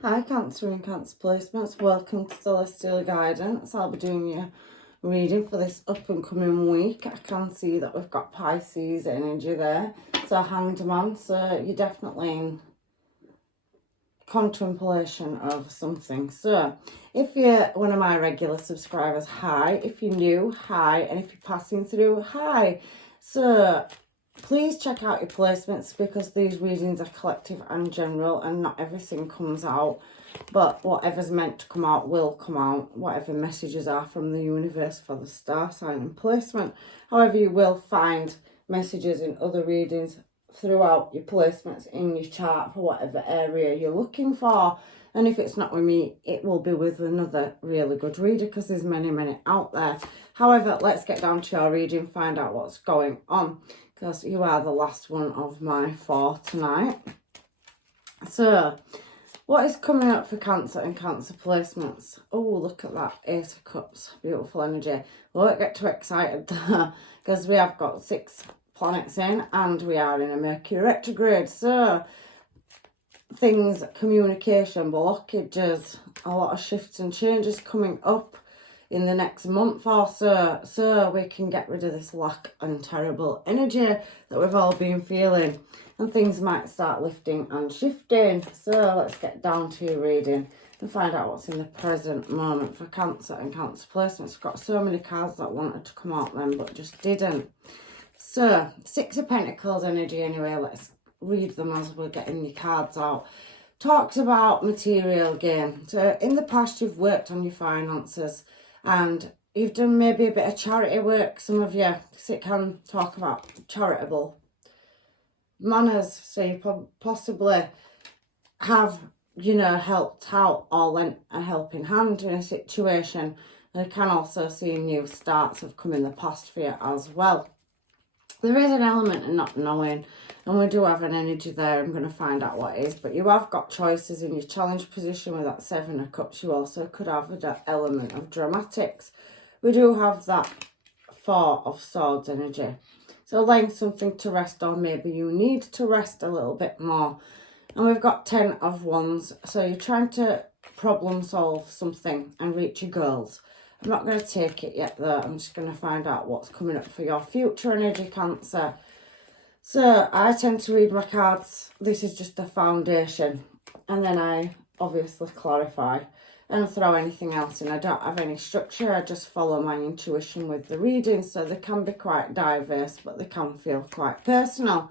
Hi Cancer and Cancer placements, welcome to Celestial Guidance. I'll be doing your reading for this up and coming week. I can see that we've got Pisces energy there, so Hanged Man, so you're definitely in contemplation of something. So if you're one of my regular subscribers, hi. If you're new, hi. And if you're passing through, hi. So please check out your placements because these readings are collective and general and not everything comes out, but whatever's meant to come out will come out, whatever messages are from the universe for the star sign and placement. However, you will find messages in other readings throughout your placements in your chart for whatever area you're looking for. And if it's not with me, it will be with another really good reader because there's many out there. However, let's get down to your reading, find out what's going on, because you are the last one of my 4 tonight. So, what is coming up for Cancer and Cancer placements? Oh, look at that, 8 of Cups, beautiful energy. We won't get too excited because we have got 6 planets in and we are in a Mercury retrograde. So, things, communication, blockages, a lot of shifts and changes coming up in the next month or so we can get rid of this lack and terrible energy that we've all been feeling, and things might start lifting and shifting. So let's get down to your reading and find out what's in the present moment for Cancer and Cancer placements. I've got so many cards that wanted to come out then but just didn't. So 6 of Pentacles energy anyway, let's read them as we're getting your cards out. Talks about material gain. So in the past you've worked on your finances and you've done maybe a bit of charity work, some of you, because it can talk about charitable manners. So you possibly have, helped out or lent a helping hand in a situation. And I can also see new starts have come in the past for you as well. There is an element of not knowing, and we do have an energy there. I'm going to find out what it is, but you have got choices in your challenge position with that 7 of Cups. You also could have an element of dramatics. We do have that 4 of Swords energy. So laying something to rest on, maybe you need to rest a little bit more. And we've got 10 of Wands. So you're trying to problem solve something and reach your goals. I'm not going to take it yet though. I'm just going to find out what's coming up for your future energy, Cancer. So I tend to read my cards. This is just a foundation. And then I obviously clarify and throw anything else in. I don't have any structure. I just follow my intuition with the reading. So they can be quite diverse, but they can feel quite personal.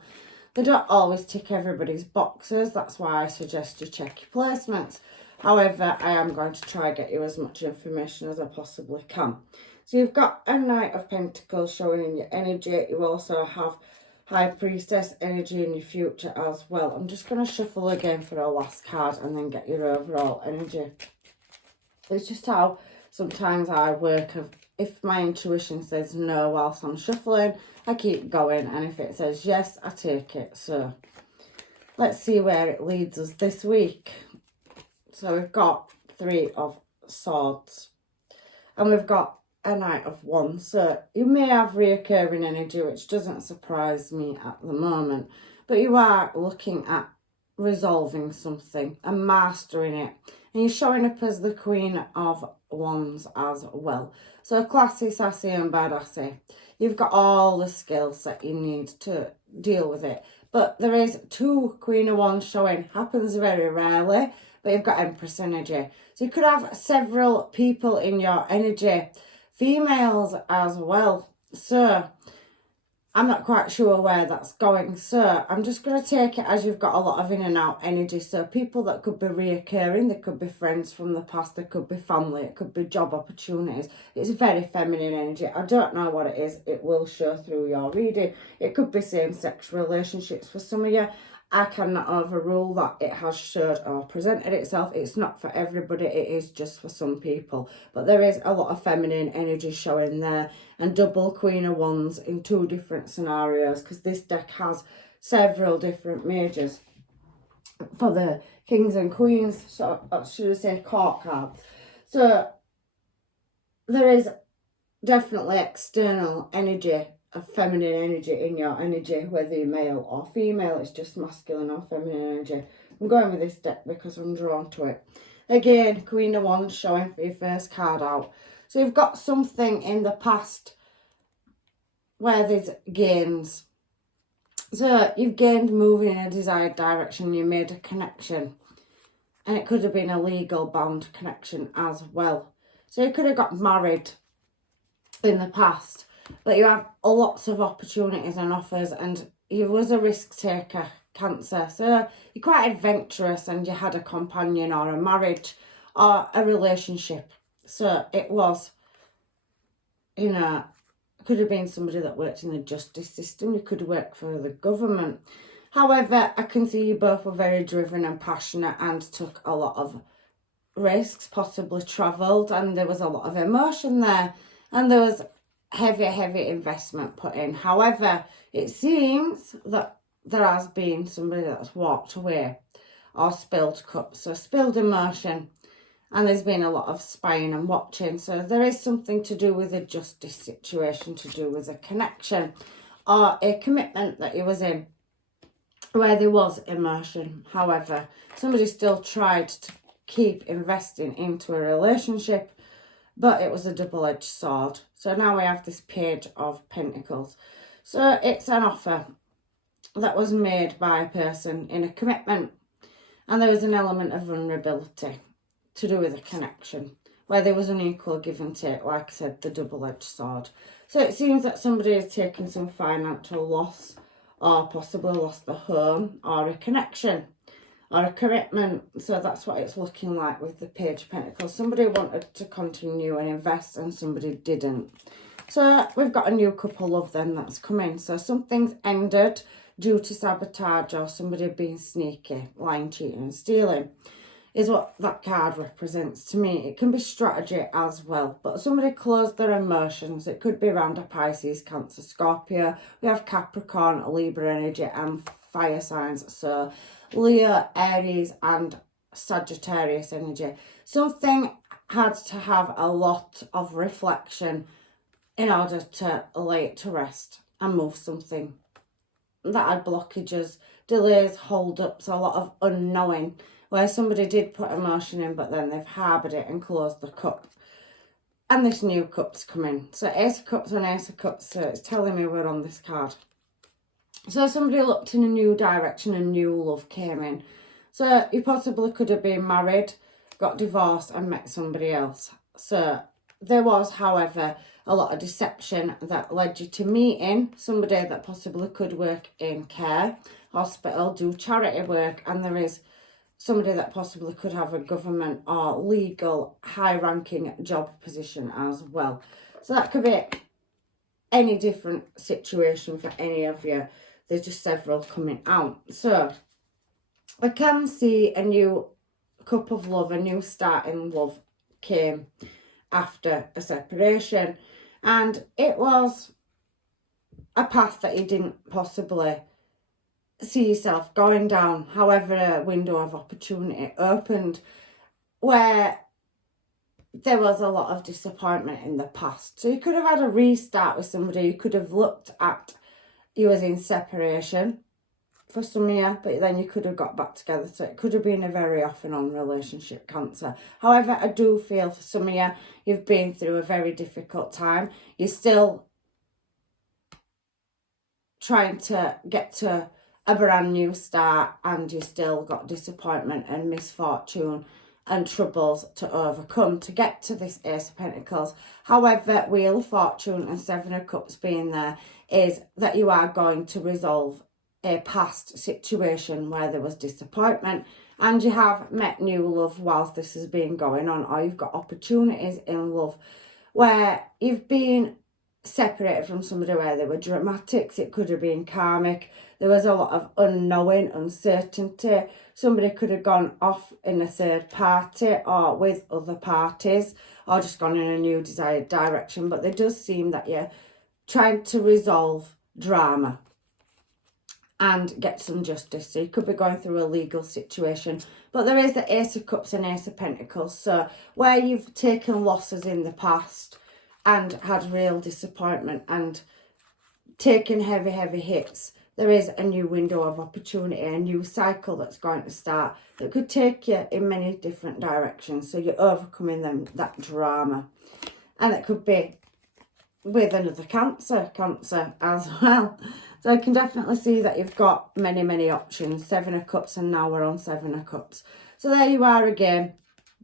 They don't always tick everybody's boxes. That's why I suggest you check your placements. However, I am going to try and get you as much information as I possibly can. So you've got a Knight of Pentacles showing in your energy. You also have High Priestess energy in your future as well. I'm just going to shuffle again for a last card and then get your overall energy. It's just how sometimes I work. If my intuition says no whilst I'm shuffling, I keep going. And if it says yes, I take it. So let's see where it leads us this week. So we've got 3 of Swords and we've got a Knight of Wands. So you may have reoccurring energy, which doesn't surprise me at the moment, but you are looking at resolving something and mastering it. And you're showing up as the Queen of Wands as well. So classy, sassy and badassy. You've got all the skills that you need to deal with it. But there is 2 Queen of Wands showing. Happens very rarely. But you've got Empress energy. So you could have several people in your energy. Females as well. So I'm not quite sure where that's going. So I'm just going to take it as you've got a lot of in and out energy. So people that could be reoccurring. They could be friends from the past. They could be family. It could be job opportunities. It's very feminine energy. I don't know what it is. It will show through your reading. It could be same-sex relationships for some of you. I cannot overrule that it has showed or presented itself. It's not for everybody. It is just for some people. But there is a lot of feminine energy showing there. And double Queen of Wands in 2 different scenarios. Because this deck has several different majors for the Kings and Queens. So should I say court cards. So there is definitely external energy of feminine energy in your energy, whether you're male or female. It's just masculine or feminine energy. I'm going with this deck because I'm drawn to it. Again, Queen of Wands showing for your first card out. So you've got something in the past where there's gains. So you've gained moving in a desired direction. You made a connection. And it could have been a legal bound connection as well. So you could have got married in the past. But you have lots of opportunities and offers. And you was a risk taker, Cancer. So you're quite adventurous and you had a companion or a marriage or a relationship. So it was, you know, could have been somebody that worked in the justice system. You could work for the government. However, I can see you both were very driven and passionate and took a lot of risks, possibly travelled, and there was a lot of emotion there. And there was heavy investment put in. However, it seems that there has been somebody that's walked away or spilled cups. So spilled emotion. And there's been a lot of spying and watching. So there is something to do with a justice situation, to do with a connection or a commitment that he was in where there was immersion. However, somebody still tried to keep investing into a relationship, but it was a double-edged sword. So now we have this Page of Pentacles. So it's an offer that was made by a person in a commitment, and there was an element of vulnerability to do with a connection where there was an equal give and take, like I said, the double-edged sword. So it seems that somebody has taken some financial loss or possibly lost the home or a connection or a commitment. So that's what it's looking like with the Page of Pentacles. Somebody wanted to continue and invest and somebody didn't. So we've got a new couple of them that's coming. So something's ended due to sabotage or somebody being sneaky, lying, cheating and stealing is what that card represents to me. It can be strategy as well, but somebody closed their emotions. It could be around a Pisces, Cancer, Scorpio. We have Capricorn, Libra energy and fire signs. So Leo, Aries and Sagittarius energy. Something had to have a lot of reflection in order to lay it to rest and move something that had blockages, delays, hold-ups, a lot of unknowing, where somebody did put emotion in, but then they've harboured it and closed the cup. And this new cup's coming. So Ace of Cups and Ace of Cups, so it's telling me we're on this card. So somebody looked in a new direction and new love came in. So you possibly could have been married, got divorced and met somebody else. So there was, however, a lot of deception that led you to meeting somebody that possibly could work in care, hospital, do charity work, and there is somebody that possibly could have a government or legal high-ranking job position as well. So that could be any different situation for any of you. There's just several coming out. So I can see a new cup of love, a new start in love came after a separation. And it was a path that you didn't possibly see yourself going down. However, a window of opportunity opened where there was a lot of disappointment in the past. So you could have had a restart with somebody. You could have looked at, you was in separation for some year, but then you could have got back together. So it could have been a very off and on relationship, Cancer. However, I do feel for some of you, you've been through a very difficult time. You're still trying to get to a brand new start, and you still got disappointment and misfortune and troubles to overcome to get to this Ace of Pentacles. However, Wheel of Fortune and Seven of Cups being there is that you are going to resolve a past situation where there was disappointment, and you have met new love whilst this has been going on, or you've got opportunities in love where you've been separated from somebody where they were dramatics. It could have been karmic. There was a lot of unknowing, uncertainty. Somebody could have gone off in a third party or with other parties, or just gone in a new desired direction. But there does seem that you're trying to resolve drama and get some justice. So you could be going through a legal situation. But there is the Ace of Cups and Ace of Pentacles. So where you've taken losses in the past and had real disappointment and taken heavy hits, there is a new window of opportunity, a new cycle that's going to start that could take you in many different directions. So you're overcoming that drama. And it could be with another cancer as well. So I can definitely see that you've got many options. 7 of Cups, and now we're on 7 of Cups. So there you are again,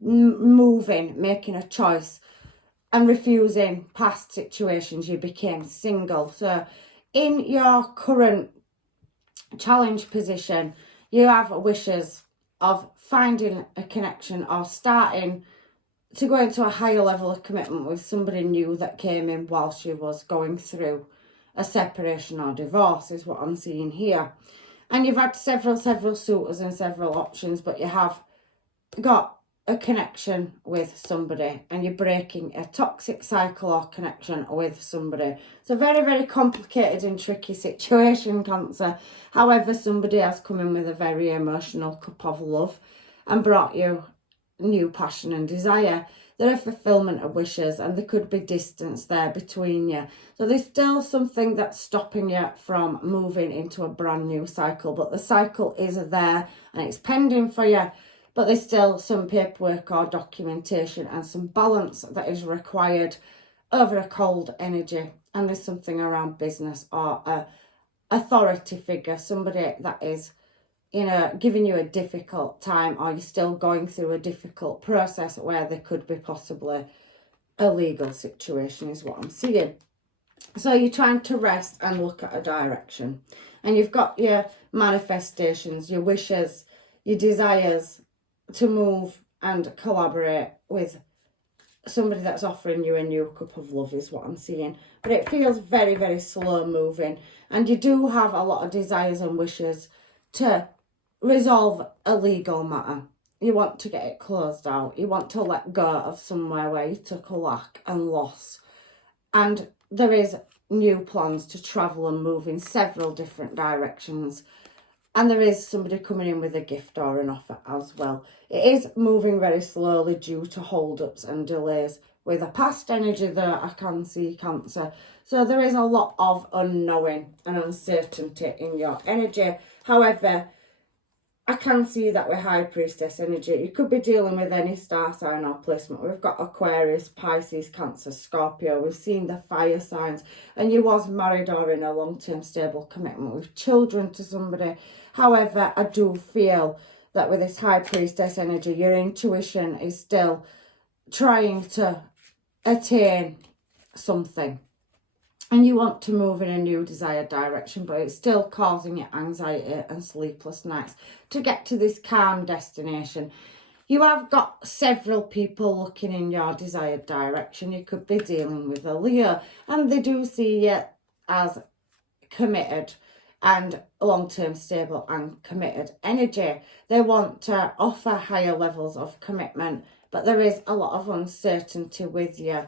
moving, making a choice and refusing past situations. You became single. So in your current challenge position, you have wishes of finding a connection or starting to go into a higher level of commitment with somebody new that came in whilst you was going through a separation or divorce, is what I'm seeing here. And you've had several suitors and several options, but you have got a connection with somebody and you're breaking a toxic cycle or connection with somebody. It's a very complicated and tricky situation, Cancer. However, somebody has come in with a very emotional cup of love and brought you new passion and desire. There are fulfillment of wishes, and there could be distance there between you. So there's still something that's stopping you from moving into a brand new cycle, but the cycle is there and it's pending for you. But there's still some paperwork or documentation and some balance that is required over a cold energy. And there's something around business or a authority figure, somebody that is, you know, giving you a difficult time, or you're still going through a difficult process where there could be possibly a legal situation, is what I'm seeing. So you're trying to rest and look at a direction. And you've got your manifestations, your wishes, your desires to move and collaborate with somebody that's offering you a new cup of love, is what I'm seeing. But it feels very slow moving, and you do have a lot of desires and wishes to resolve a legal matter. You want to get it closed out. You want to let go of somewhere where you took a lack and loss. And there is new plans to travel and move in several different directions. And there is somebody coming in with a gift or an offer as well. It is moving very slowly due to hold-ups and delays. With a past energy there, I can see, Cancer. So there is a lot of unknowing and uncertainty in your energy. However, I can see that with High Priestess energy, you could be dealing with any star sign or placement. We've got Aquarius, Pisces, Cancer, Scorpio. We've seen the fire signs. And you was married or in a long-term stable commitment with children to somebody. However, I do feel that with this High Priestess energy, your intuition is still trying to attain something. And you want to move in a new desired direction, but it's still causing you anxiety and sleepless nights to get to this calm destination. You have got several people looking in your desired direction. You could be dealing with a Leo, and they do see you as committed and long-term stable and committed energy. They want to offer higher levels of commitment, but there is a lot of uncertainty with you.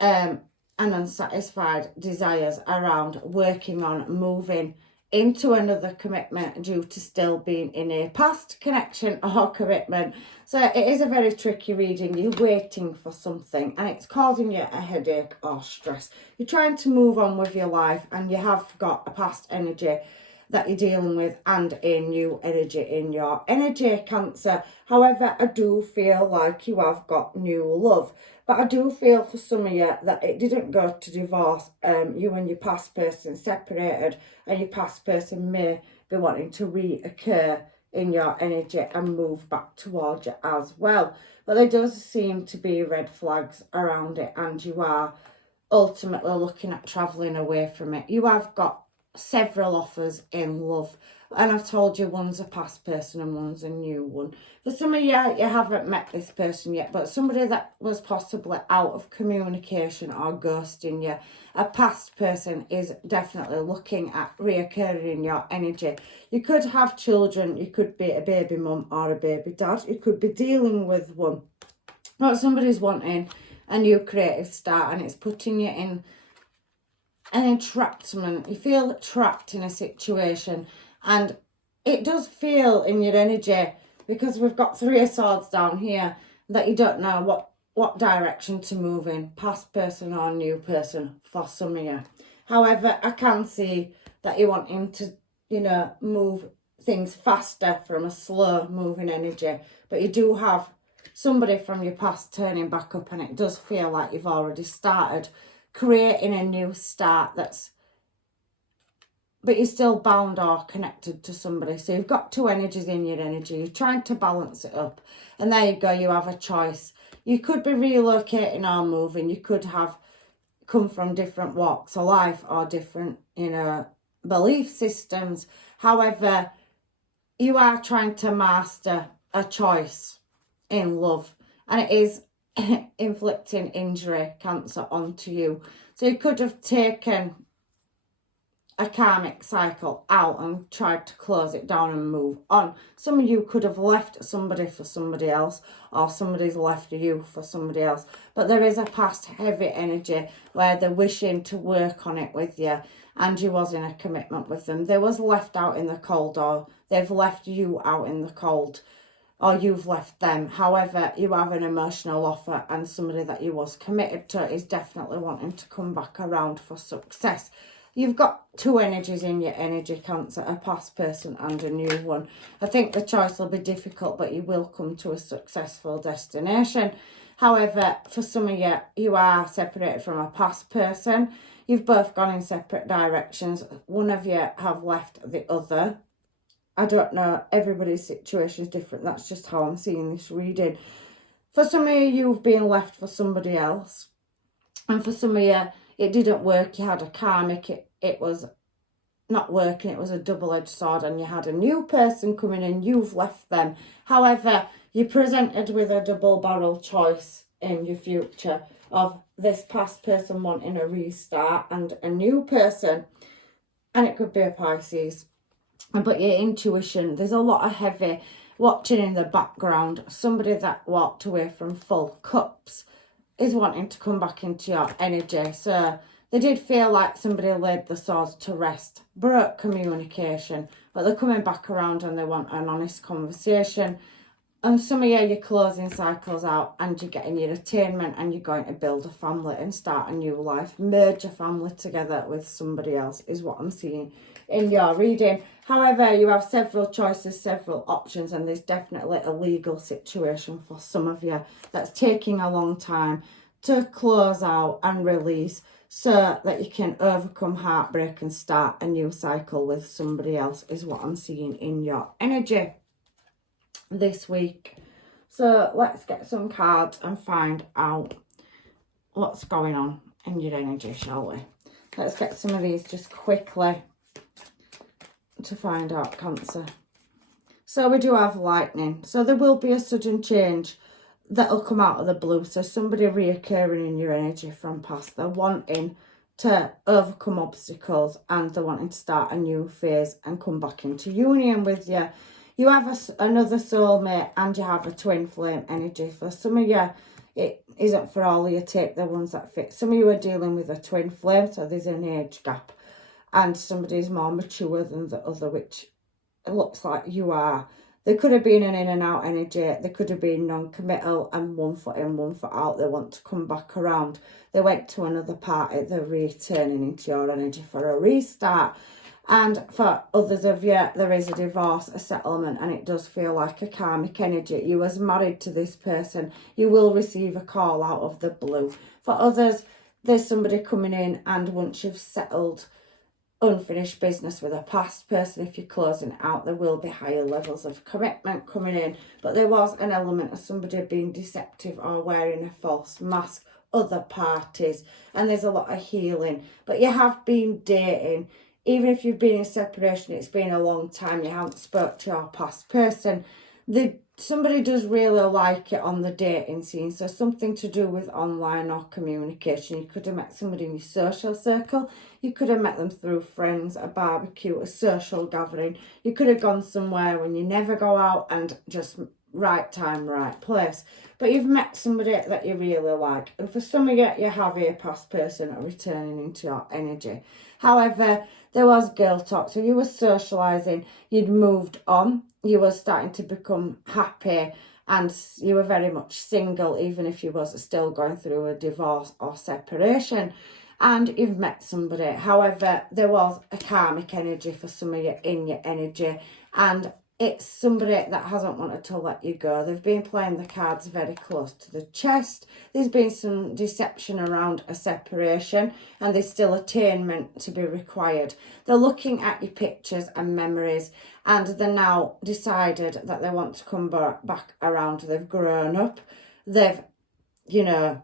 And unsatisfied desires around working on moving into another commitment due to still being in a past connection or commitment. So it is a very tricky reading. You're waiting for something and it's causing you a headache or stress. You're trying to move on with your life and you have got a past energy that you're dealing with and a new energy in your energy, Cancer. However, I do feel like you have got new love. But I do feel for some of you that it didn't go to divorce. You and your past person separated, and your past person may be wanting to reoccur in your energy and move back towards you as well. But there does seem to be red flags around it, and you are ultimately looking at travelling away from it. You have got several offers in love, and I've told you one's a past person and one's a new one. For some of you, you haven't met this person yet, but somebody that was possibly out of communication or ghosting you, a past person is definitely looking at reoccurring in your energy. You could have children, you could be a baby mum or a baby dad, you could be dealing with one, but somebody's wanting a new creative start and it's putting you in an entrapment. You feel trapped in a situation, and it does feel in your energy, because we've got 3 of Swords down here, that you don't know what direction to move in, past person or new person for some of you. However, I can see that you're wanting to you know, move things faster from a slow moving energy. But you do have somebody from your past turning back up, and it does feel like you've already started creating a new start but you're still bound or connected to somebody. So you've got two energies in your energy. You're trying to balance it up. And there you go, you have a choice. You could be relocating or moving. You could have come from different walks of life or different, you know, belief systems. However, you are trying to master a choice in love. And it is inflicting injury, cancer, onto you. So you could have taken a karmic cycle out and tried to close it down and move on. Some of you could have left somebody for somebody else, or somebody's left you for somebody else. But there is a past heavy energy where they're wishing to work on it with you, and you was in a commitment with them. They was left out in the cold, or they've left you out in the cold, or you've left them. However, you have an emotional offer, and somebody that you was committed to is definitely wanting to come back around for success. You've got two energies in your energy, Cancer, a past person and a new one. I think the choice will be difficult, but you will come to a successful destination. However, for some of you, you are separated from a past person. You've both gone in separate directions. One of you have left the other. I don't know, everybody's situation is different. That's just how I'm seeing this reading. For some of you, you've been left for somebody else. And for some of you, it didn't work. You had a karmic, it was not working. It was a double-edged sword, and you had a new person coming in. You've left them. However, you're presented with a double-barrel choice in your future of this past person wanting a restart and a new person. And it could be a Pisces. But your intuition, there's a lot of heavy watching in the background. Somebody that walked away from full cups is wanting to come back into your energy. So they did feel like somebody laid the swords to rest, broke communication, but they're coming back around and they want an honest conversation. And some of you, you're closing cycles out and you're getting your attainment, and you're going to build a family and start a new life. Merge a family together with somebody else is what I'm seeing in your reading. However, you have several choices, several options, and there's definitely a legal situation for some of you that's taking a long time to close out and release, so that you can overcome heartbreak and start a new cycle with somebody else is what I'm seeing in your energy this week. So let's get some cards and find out what's going on in your energy, shall we? Let's get some of these just quickly to find out, Cancer. So we do have lightning. So there will be a sudden change that'll come out of the blue. So somebody reoccurring in your energy from past. They're wanting to overcome obstacles, and they're wanting to start a new phase and come back into union with you. You have another soulmate, and you have a twin flame energy. For some of you, it isn't for all of you. Take the ones that fit. Some of you are dealing with a twin flame, so there's an age gap, and somebody is more mature than the other, which it looks like you are. There could have been an in and out energy. There could have been non-committal and 1 foot in, 1 foot out. They want to come back around. They went to another party. They're returning into your energy for a restart. And for others of you, there is a divorce, a settlement, and it does feel like a karmic energy. You was married to this person. You will receive a call out of the blue. For others, there's somebody coming in, and once you've settled unfinished business with a past person, if you're closing out, there will be higher levels of commitment coming in. But there was an element of somebody being deceptive or wearing a false mask, other parties, and there's a lot of healing. But you have been dating. Even if you've been in separation, it's been a long time, you haven't spoke to your past person. Somebody does really like it on the dating scene. So something to do with online or communication. You could have met somebody in your social circle. You could have met them through friends, a barbecue, a social gathering. You could have gone somewhere when you never go out, and just right time, right place. But you've met somebody that you really like. And for some of you, you have a past person returning into your energy. However, there was girl talk. So you were socialising, you'd moved on, you were starting to become happy, and you were very much single, even if you was still going through a divorce or separation. and you've met somebody. However, there was a karmic energy for some of you in your energy, and it's somebody that hasn't wanted to let you go. They've been playing the cards very close to the chest. There's been some deception around a separation, and there's still attainment to be required. They're looking at your pictures and memories, and they're now decided that they want to come back around. They've grown up. They've, you know,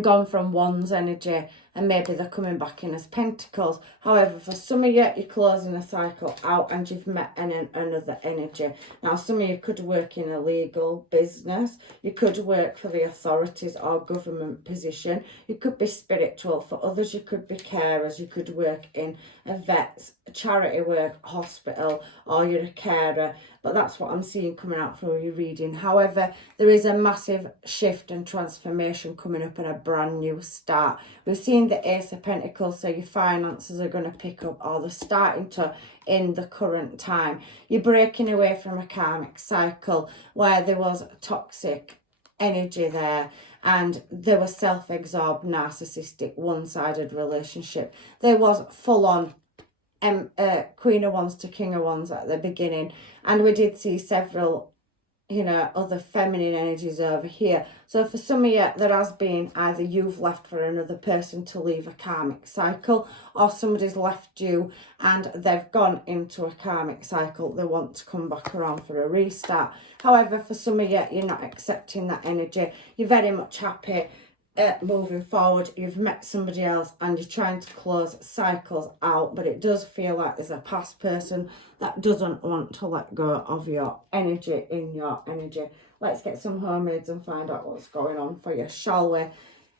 gone from Wands energy, and maybe they're coming back in as Pentacles. However, for some of you, you're closing a cycle out and you've met another energy. Now, some of you could work in a legal business. You could work for the authorities or government position. You could be spiritual. For others, you could be carers. You could work in a vet's, charity work, hospital, or you're a carer. But that's what I'm seeing coming out from your reading. However, there is a massive shift and transformation coming up and a brand new start. We've seen the Ace of Pentacles, so your finances are going to pick up, or they're starting to in the current time. You're breaking away from a karmic cycle where there was toxic energy there, and there was self-absorbed, narcissistic, one-sided relationship. There was full-on Queen of Wands to King of Wands at the beginning, and we did see several, you know, other feminine energies over here. So for some of you, there has been either you've left for another person to leave a karmic cycle, or somebody's left you and they've gone into a karmic cycle. They want to come back around for a restart. However, for some of you, you're not accepting that energy. You're very much happy moving forward. You've met somebody else and you're trying to close cycles out, but it does feel like there's a past person that doesn't want to let go of your energy in your energy. Let's get some homemades and find out what's going on for you, shall we?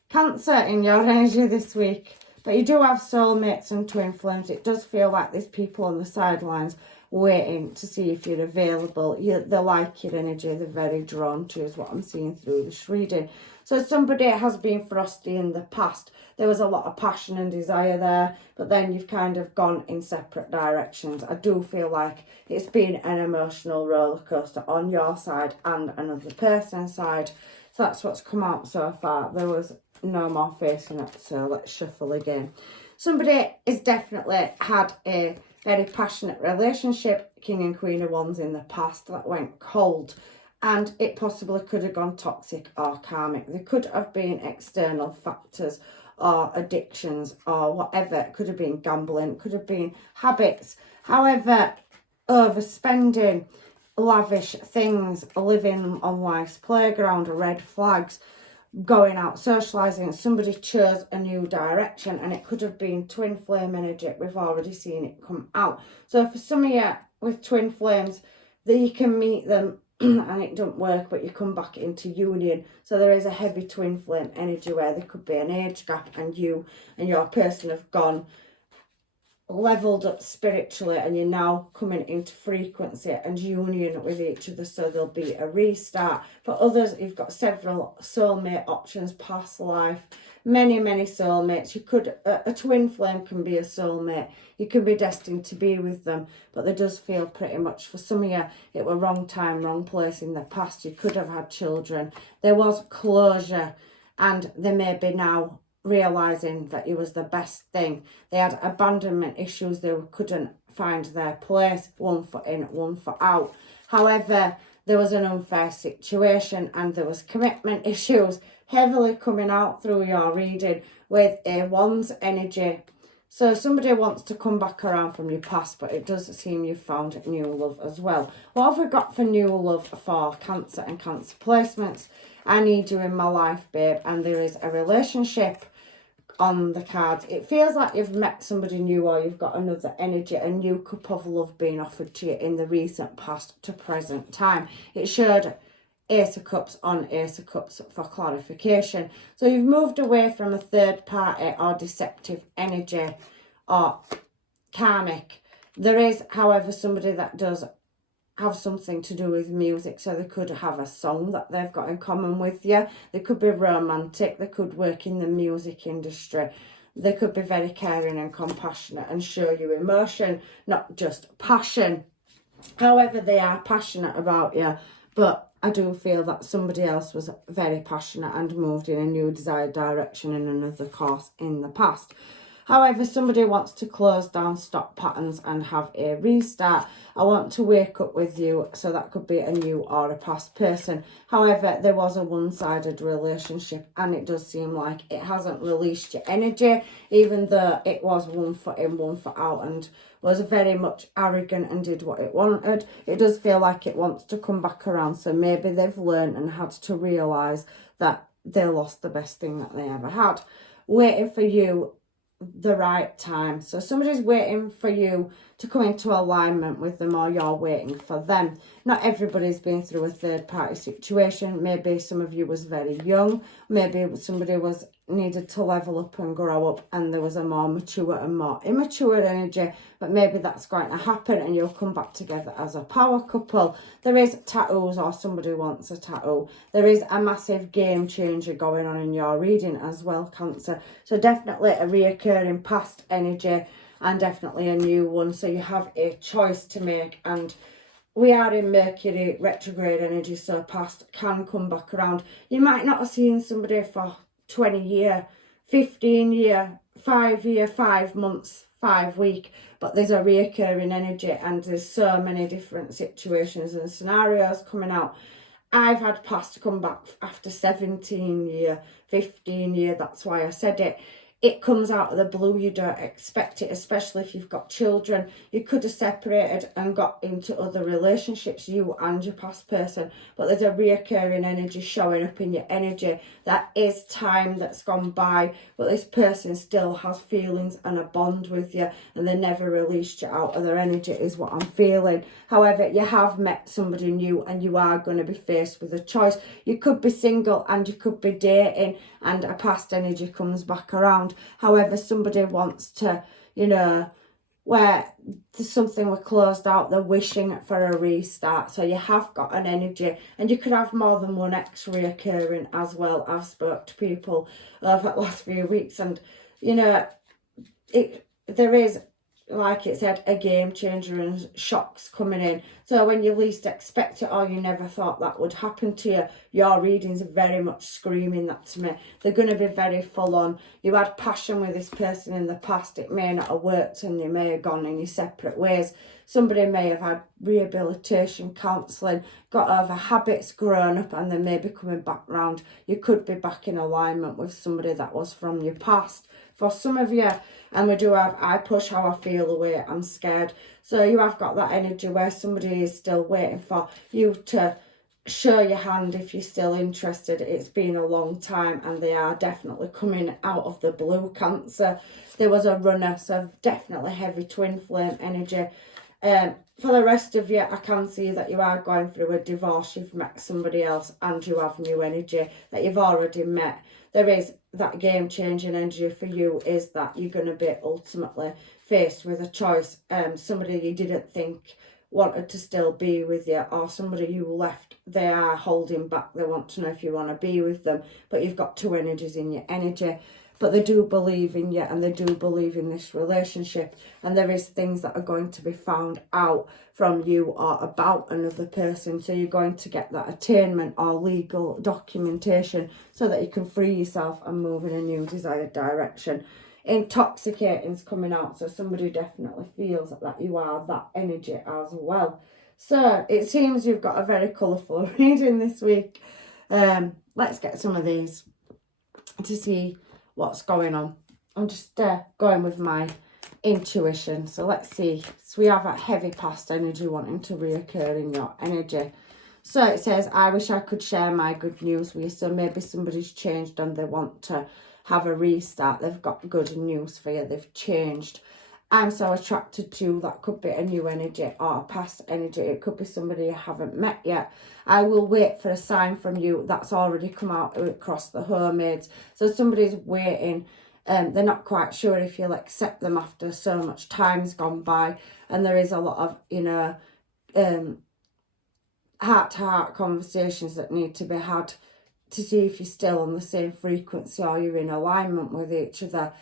Cancer in your energy this week, but you do have soulmates and twin flames. It does feel like there's people on the sidelines waiting to see if you're available. They like your energy. They're very drawn to, is what I'm seeing through this reading. So somebody has been frosty in the past. There was a lot of passion and desire there, but then you've kind of gone in separate directions. I do feel like it's been an emotional roller coaster on your side and another person's side. So that's what's come out so far. There was no more facing it, so let's shuffle again. Somebody has definitely had a very passionate relationship, King and Queen of Wands, in the past that went cold. And it possibly could have gone toxic or karmic. There could have been external factors or addictions or whatever. It could have been gambling, it could have been habits. However, overspending, lavish things, living on life's playground, red flags, going out, socialising, somebody chose a new direction, and it could have been twin flame energy. We've already seen it come out. So for some of you with twin flames, that you can meet them and it don't work, but you come back into union. So there is a heavy twin flame energy where there could be an age gap, and you and your person have gone leveled up spiritually, and you're now coming into frequency and union with each other, so there'll be a restart. For others, you've got several soulmate options, past life, many soulmates. You could, a twin flame can be a soulmate. You can be destined to be with them, but there does feel pretty much for some of you it were wrong time, wrong place in the past. You could have had children. There was closure, and they may be now realising that it was the best thing. They had abandonment issues. They couldn't find their place, one foot in, one foot out. However, there was an unfair situation, and there was commitment issues heavily coming out through your reading with a Wands energy. So somebody wants to come back around from your past, but it does seem you've found new love as well. What have we got for new love for Cancer and Cancer placements? I need you in my life, babe, and there is a relationship on the cards. It feels like you've met somebody new, or you've got another energy, a new cup of love being offered to you in the recent past to present time. It showed Ace of Cups on Ace of Cups for clarification. So you've moved away from a third party or deceptive energy or karmic. There is, however, somebody that does have something to do with music, so they could have a song that they've got in common with you. They could be romantic, they could work in the music industry, they could be very caring and compassionate and show you emotion, not just passion. However, they are passionate about you, but I do feel that somebody else was very passionate and moved in a new desired direction in another course in the past. However, somebody wants to close down stock patterns and have a restart. I want to wake up with you, so that could be a new or a past person. However, there was a one-sided relationship, and it does seem like it hasn't released your energy, even though it was 1 foot in, 1 foot out, and was very much arrogant and did what it wanted. It does feel like it wants to come back around, so maybe they've learned and had to realise that they lost the best thing that they ever had. Waiting for you the right time. So somebody's waiting for you to come into alignment with them, or you're waiting for them. Not everybody's been through a third party situation. Maybe some of you was very young. Maybe somebody was needed to level up and grow up, and there was a more mature and more immature energy, but maybe that's going to happen and you'll come back together as a power couple. There is tattoos, or somebody wants a tattoo. There is a massive game changer going on in your reading as well, Cancer. So definitely a reoccurring past energy and definitely a new one. So you have a choice to make, and we are in Mercury retrograde energy, so past can come back around. You might not have seen somebody for 20 year, 15 year, 5 year, 5 months, 5 week, but there's a reoccurring energy, and there's so many different situations and scenarios coming out. I've had past come back after 17 year, 15 year, that's why I said it. It comes out of the blue, you don't expect it, especially if you've got children. You could have separated and got into other relationships, you and your past person, but there's a reoccurring energy showing up in your energy. That is time that's gone by, but this person still has feelings and a bond with you, and they never released you out of their energy is what I'm feeling. However, you have met somebody new, and you are going to be faced with a choice. You could be single and you could be dating, and a past energy comes back around. However, somebody wants to, where something was closed out, they're wishing for a restart. So you have got an energy, and you could have more than one ex reoccurring as well. I've spoke to people over the last few weeks, and there is, like it said, a game changer and shocks coming in. So when you least expect it, or you never thought that would happen to you, your readings are very much screaming that to me. They're going to be very full on. You had passion with this person in the past. It may not have worked, and you may have gone in your separate ways. Somebody may have had rehabilitation, counselling, got over habits, grown up, and they may be coming back round. You could be back in alignment with somebody that was from your past. For some of you, and we do have, I push how I feel away, I'm scared. So you have got that energy where somebody is still waiting for you to show your hand if you're still interested. It's been a long time, and they are definitely coming out of the blue, Cancer. There was a runner, so definitely heavy twin flame energy. For the rest of you, I can see that you are going through a divorce. You've met somebody else, and you have new energy that you've already met. There is that game-changing energy for you, is that you're going to be ultimately faced with a choice. Somebody you didn't think wanted to still be with you, or somebody you left, they are holding back. They want to know if you want to be with them, but you've got two energies in your energy. But they do believe in you, and they do believe in this relationship, and there is things that are going to be found out from you or about another person. So you're going to get that attainment or legal documentation so that you can free yourself and move in a new desired direction. Intoxicating's coming out, so somebody definitely feels that you are that energy as well. So it seems you've got a very colourful reading this week. Let's get some of these to see what's going on. I'm just going with my intuition. So let's see. So we have a heavy past energy wanting to reoccur in your energy. So it says, I wish I could share my good news with you. So maybe somebody's changed and they want to have a restart. They've got good news for you. They've changed. I'm so attracted to, that could be a new energy or a past energy. It could be somebody you haven't met yet. I will wait for a sign from you. That's already come out across the Hermaids. So somebody's waiting. They're not quite sure if you'll accept them after so much time's gone by. And there is a lot of, heart-to-heart conversations that need to be had to see if you're still on the same frequency or you're in alignment with each other.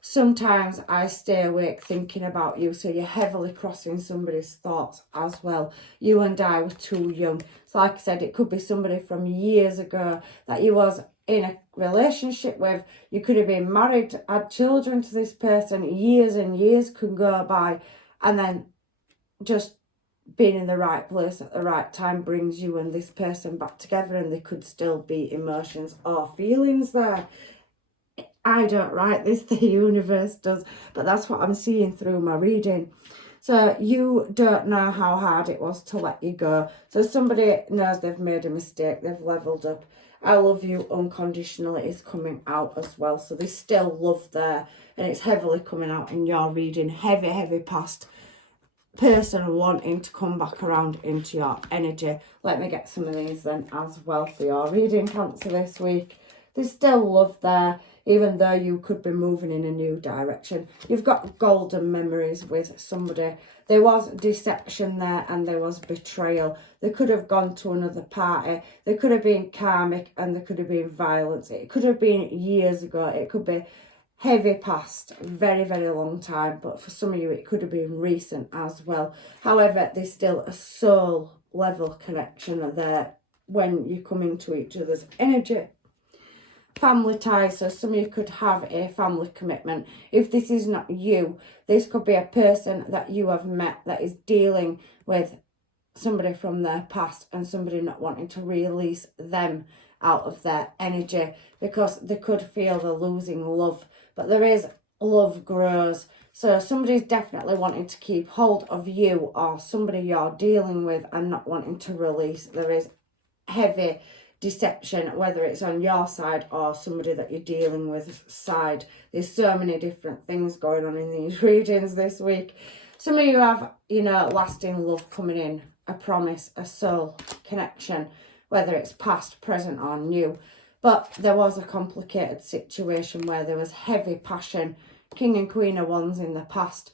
sometimes I stay awake thinking about you, so you're heavily crossing somebody's thoughts as well. You and I were too young. So like I said, it could be somebody from years ago that you was in a relationship with. You could have been married, had children to this person, years and years could go by, and then just being in the right place at the right time brings you and this person back together, and there could still be emotions or feelings there. I don't write this, the universe does, but that's what I'm seeing through my reading. So you don't know how hard it was to let you go. So somebody knows they've made a mistake, they've leveled up. I love you unconditionally is coming out as well. So there's still love there, and it's heavily coming out in your reading. Heavy past person wanting to come back around into your energy. Let me get some of these then as well for your reading, Cancer, this week. There's still love there, even though you could be moving in a new direction. You've got golden memories with somebody. There was deception there, and there was betrayal. They could have gone to another party. There could have been karmic, and there could have been violence. It could have been years ago. It could be heavy past, very long time, but for some of you it could have been recent as well. However, there's still a soul level connection there when you come into each other's energy. Family ties, so some of you could have a family commitment. If this is not you, this could be a person that you have met that is dealing with somebody from their past, and somebody not wanting to release them out of their energy because they could feel they're losing love. But there is love grows. So somebody's definitely wanting to keep hold of you, or somebody you're dealing with and not wanting to release. There is heavy deception, whether it's on your side or somebody that you're dealing with side. There's so many different things going on in these readings this week. Some of you have, lasting love coming in, a promise, a soul connection, whether it's past, present or new. But there was a complicated situation where there was heavy passion, King and Queen of Wands in the past,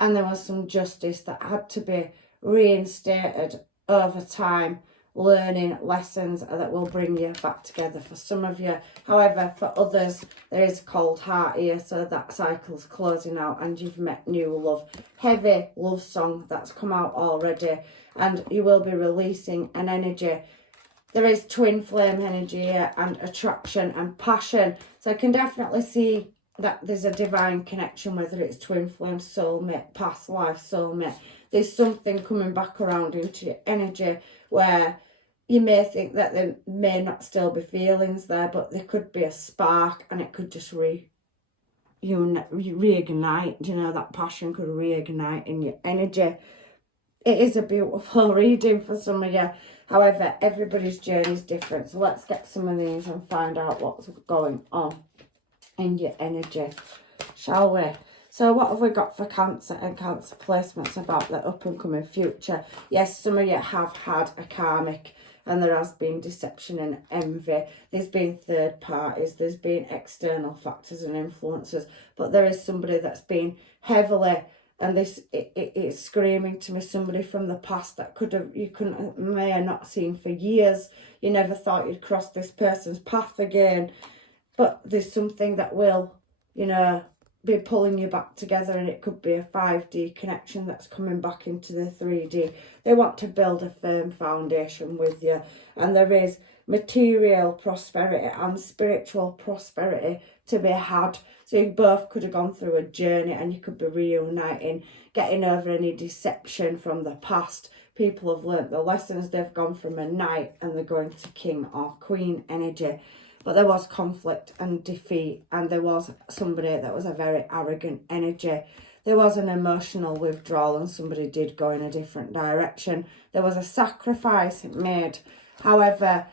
and there was some justice that had to be reinstated over time, learning lessons that will bring you back together for some of you. However, for others, there is a cold heart here, so that cycle's closing out and you've met new love. Heavy love song that's come out already, and you will be releasing an energy. There is twin flame energy here, and attraction and passion. So I can definitely see that there's a divine connection, whether it's twin flame, soulmate, past life soulmate. There's something coming back around into your energy where you may think that there may not still be feelings there, but there could be a spark, and it could just reignite. That passion could reignite in your energy. It is a beautiful reading for some of you. However, everybody's journey is different. So let's get some of these and find out what's going on in your energy, shall we? So what have we got for Cancer and Cancer placements about the up and coming future? Yes, some of you have had a karmic, and there has been deception and envy. There's been third parties. There's been external factors and influences. But there is somebody that's been heavily, and this it's screaming to me, somebody from the past that may have not seen for years. You never thought you'd cross this person's path again, but there's something that will, be pulling you back together, and it could be a 5D connection that's coming back into the 3D. They want to build a firm foundation with you, and there is material prosperity and spiritual prosperity to be had. So you both could have gone through a journey, and you could be reuniting, getting over any deception from the past. People have learnt the lessons. They've gone from a knight and they're going to king or queen energy. But there was conflict and defeat, and there was somebody that was a very arrogant energy. There was an emotional withdrawal, and somebody did go in a different direction. There was a sacrifice made. However,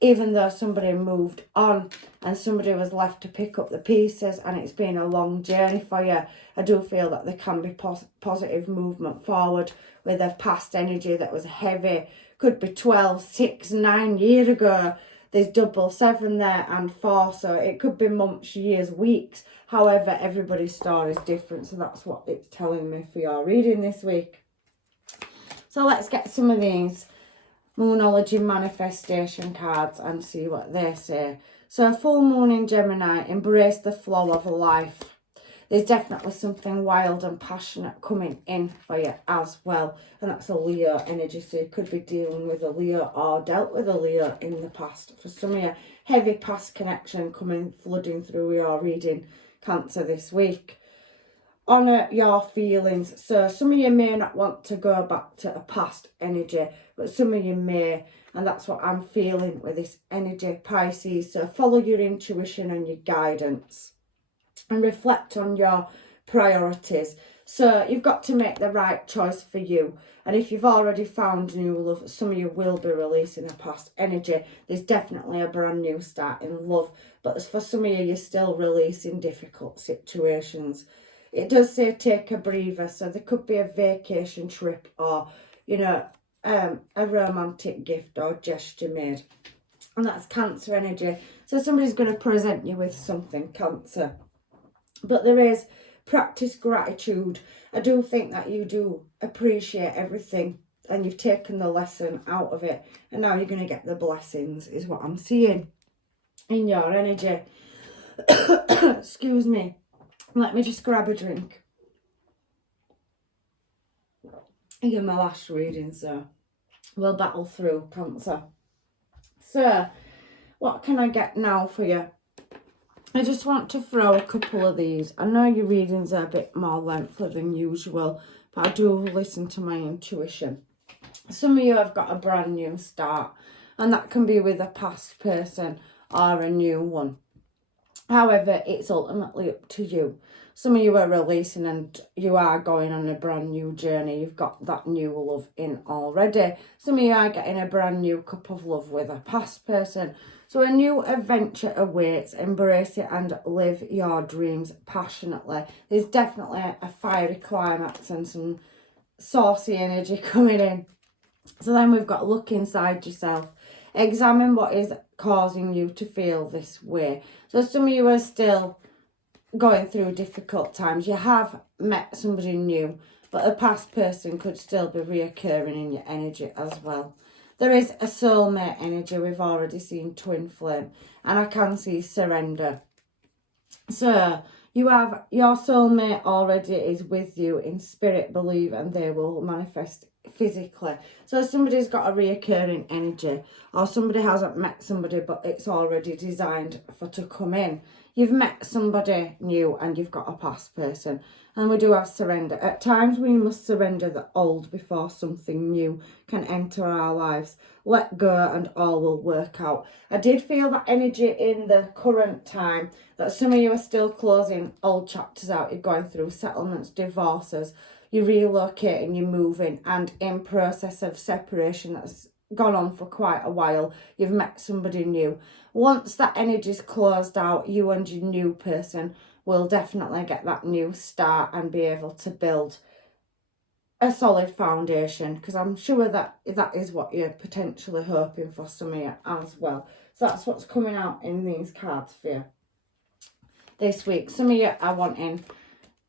even though somebody moved on and somebody was left to pick up the pieces, and it's been a long journey for you, I do feel that there can be positive movement forward with a past energy that was heavy. Could be 12, 6, 9 years ago. There's 7 there and 4, so it could be months, years, weeks. However, everybody's story is different, so that's what it's telling me for your reading this week. So let's get some of these Moonology manifestation cards and see what they say. So full moon in Gemini, embrace the flow of life. There's definitely something wild and passionate coming in for you as well. And that's a Leo energy. So you could be dealing with a Leo or dealt with a Leo in the past. For some of you, heavy past connection coming, flooding through your reading, Cancer, this week. Honour your feelings. So some of you may not want to go back to a past energy, but some of you may. And that's what I'm feeling with this energy, Pisces. So follow your intuition and your guidance and reflect on your priorities. So you've got to make the right choice for you. And if you've already found new love, some of you will be releasing a past energy. There's definitely a brand new start in love. But for some of you, you're still releasing difficult situations. It does say take a breather. So there could be a vacation trip or, you know, a romantic gift or gesture made. And that's Cancer energy. So somebody's going to present you with something, Cancer. But there is practice gratitude. I do think that you do appreciate everything and you've taken the lesson out of it. And now you're going to get the blessings is what I'm seeing in your energy. Excuse me. Let me just grab a drink. Again, my last reading, so we'll battle through, Cancer. So, what can I get now for you? I just want to throw a couple of these. I know your readings are a bit more lengthy than usual, but I do listen to my intuition. Some of you have got a brand new start, and that can be with a past person or a new one. However, it's ultimately up to you. Some of you are releasing and you are going on a brand new journey. You've got that new love in already. Some of you are getting a brand new cup of love with a past person. So a new adventure awaits. Embrace it and live your dreams passionately. There's definitely a fiery climax and some saucy energy coming in. So then we've got look inside yourself. Examine what is causing you to feel this way. So some of you are still going through difficult times. You have met somebody new, but a past person could still be reoccurring in your energy as well. There is a soulmate energy. We've already seen twin flame, and I can see surrender. So you have your soulmate already is with you in spirit, believe, and they will manifest physically. So somebody's got a reoccurring energy, or somebody hasn't met somebody but it's already designed for to come in. You've met somebody new and you've got a past person, and we do have surrender. At times we must surrender the old before something new can enter our lives. Let go and all will work out. I did feel that energy in the current time, that some of you are still closing old chapters out. You're going through settlements, divorces, you're relocating, you're moving, and in process of separation that's gone on for quite a while, you've met somebody new. Once that energy's closed out, you and your new person will definitely get that new start and be able to build a solid foundation, because I'm sure that that is what you're potentially hoping for, some of you as well. So that's what's coming out in these cards for you this week. Some of you are wanting,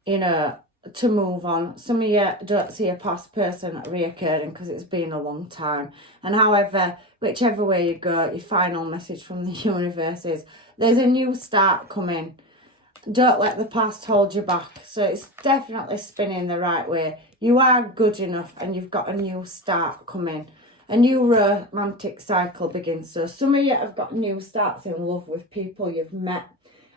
you know, to move on. Some of you don't see a past person reoccurring because it's been a long time. And however, whichever way you go, your final message from the universe is there's a new start coming. Don't let the past hold you back. So it's definitely spinning the right way. You are good enough and you've got a new start coming. A new romantic cycle begins. So some of you have got new starts in love with people you've met,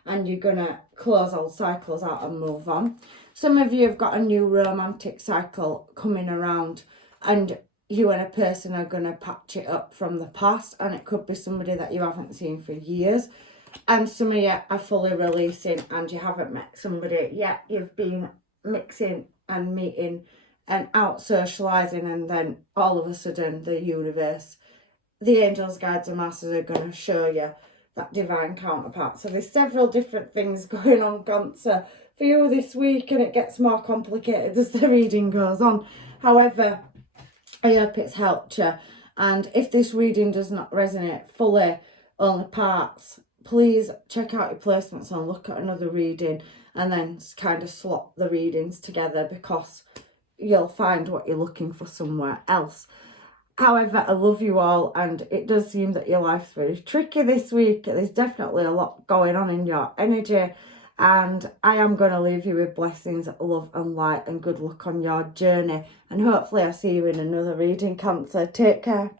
and you're going to close old cycles out and move on. Some of you have got a new romantic cycle coming around, and you and a person are going to patch it up from the past, and it could be somebody that you haven't seen for years. And some of you are fully releasing and you haven't met somebody yet. You've been mixing and meeting and out socialising, and then all of a sudden the universe, the angels, guides and masters are going to show you that divine counterpart. So there's several different things going on, Cancer, for you this week, and it gets more complicated as the reading goes on. However, I hope it's helped you. And if this reading does not resonate fully, only parts, please check out your placements and look at another reading, and then kind of slot the readings together, because you'll find what you're looking for somewhere else. However, I love you all, and it does seem that your life's very tricky this week. There's definitely a lot going on in your energy, And I am going to leave you with blessings, love and light and good luck on your journey. And hopefully I'll see you in another reading, Cancer. Take care.